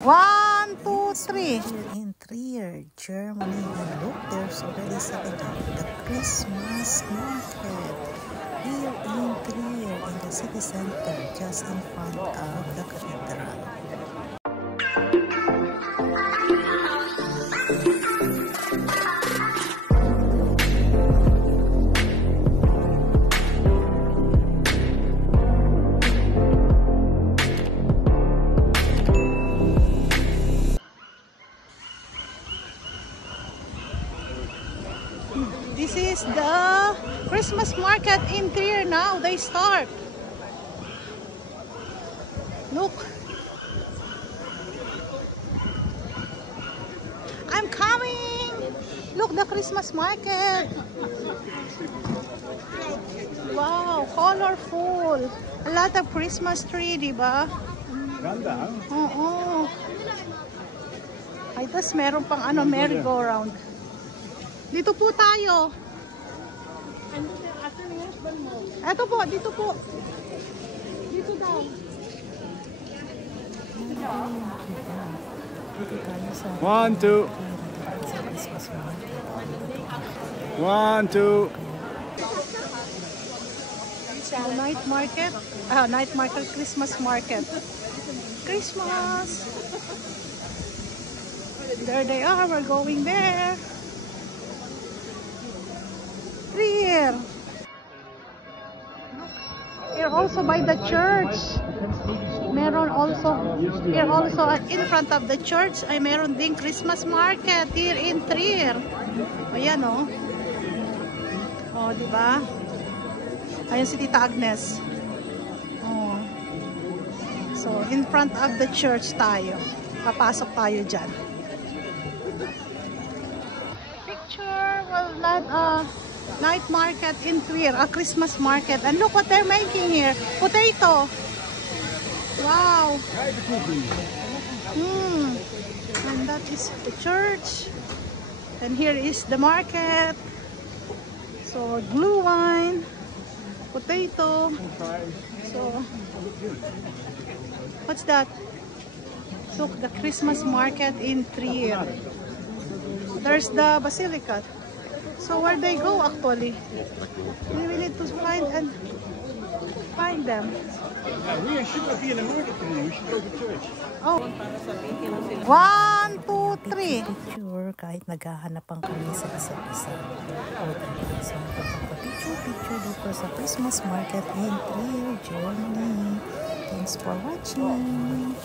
One, two, three. Here in Trier, Germany, and look, there's already setting up the Christmas market here in Trier, in the city center, just in front of the cathedral. This is the Christmas market in Trier now. They start. Look. I'm coming. Look, the Christmas market. Wow, colorful. A lot of Christmas tree, diba? Ganda. Oo. Ay, tas meron pang merry-go-round. Dito po tayo. Eto po, dito po. Dito daw. One, two. One, two. Night market. Night market, Christmas market. Christmas. There they are. We're going there. Here. Here also by the church. Meron also here also in front of the church ay meron ding Christmas market here in Trier. Ayan oh. Oh, di ba? Ayun si Tita Agnes. Oh. So, in front of the church tayo. Papasok tayo diyan. Picture, well, night market in Trier, a Christmas market. And look what they're making here. Potato. Wow. And that is the church. And here is the market. So, blue wine. Potato. So, what's that? Look, the Christmas market in Trier. There's the basilica. So where they go actually? We need to find them. We should not be in the market today. We should go to church. Oh. One, two, three. Picture, kahit naghahanapan kami sa isa't isa. So, picture dito sa Christmas market in Trier, Germany. Thanks for watching.